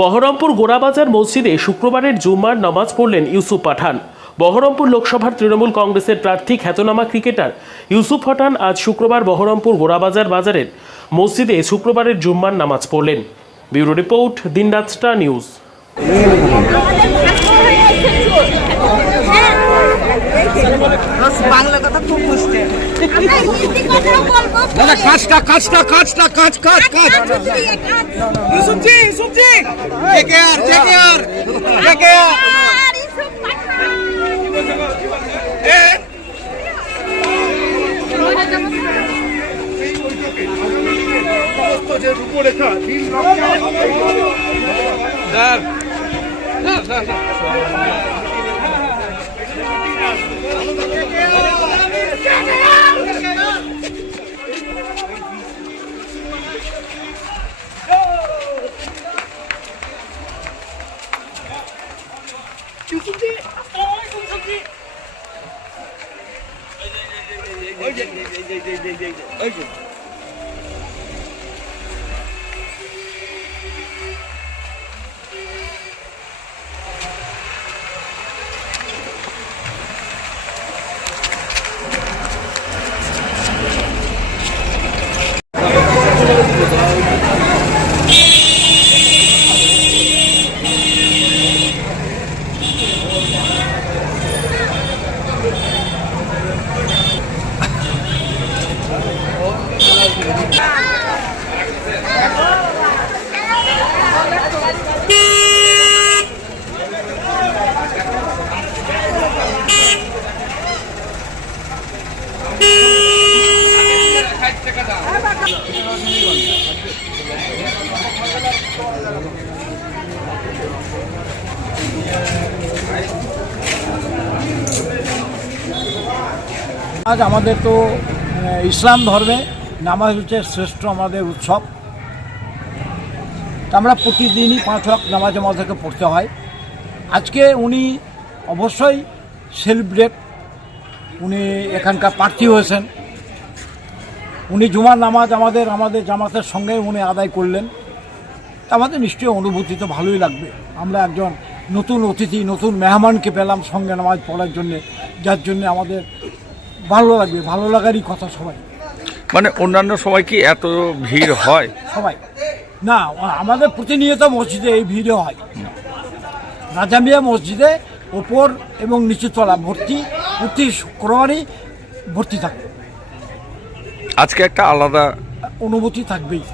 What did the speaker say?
বহরমপুর গোড়াবাজার মসজিদে শুক্রবারের জুম্মার নামাজ পড়লেন ইউসুফ পাঠান। বহরমপুর লোকসভার তৃণমূল কংগ্রেসের প্রার্থী খ্যাতনামা ক্রিকেটার ইউসুফ পাঠান আজ শুক্রবার বহরমপুর গোড়াবাজার বাজারের মসজিদে শুক্রবারের জুম্মার নামাজ পড়লেন। ব্যুরো রিপোর্ট দিনরাত স্টার নিউজ বাংলা কথা খুব বুঝতে দাদা কাজটা কাজটা কাজটা কাজ কাজ কাজ ইউসুফজি ইউসুফজি কে আর কে আর কে আর চুকিতে ওই যে ওই যে ওই যে ওই যে আজ আমাদের তো ইসলাম ধর্মে নামাজ হচ্ছে শ্রেষ্ঠ আমাদের উৎসব। আমরা প্রতিদিনই পাঁচ ওয়াক্ত নামাজ আমাদেরকে পড়তে হয়। আজকে উনি অবশ্যই সেলিব্রেট উনি এখানকার প্রার্থী হয়েছেন। উনি জুমার নামাজ আমাদের আমাদের জামাতের সঙ্গে উনি আদায় করলেন। আমাদের নিশ্চয়ই অনুভূতি তো ভালোই লাগবে। আমরা একজন নতুন অতিথি নতুন মেহমানকে পেলাম সঙ্গে নামাজ পড়ার জন্যে যার জন্য আমাদের ভালো লাগবে ভালো লাগারই কথা সবাই। মানে অন্যান্য সময় কি এত ভিড় হয়? সবাই। না আমাদের প্রতিনিয়ত মসজিদে এই ভিড়ে হয়। রাজামিয়া মসজিদে ওপর এবং নিচুতলা ভর্তি। প্রতি শুক্রবারই ভর্তি থাকবে। আজকে একটা আলাদা অনুভূতি থাকবেই।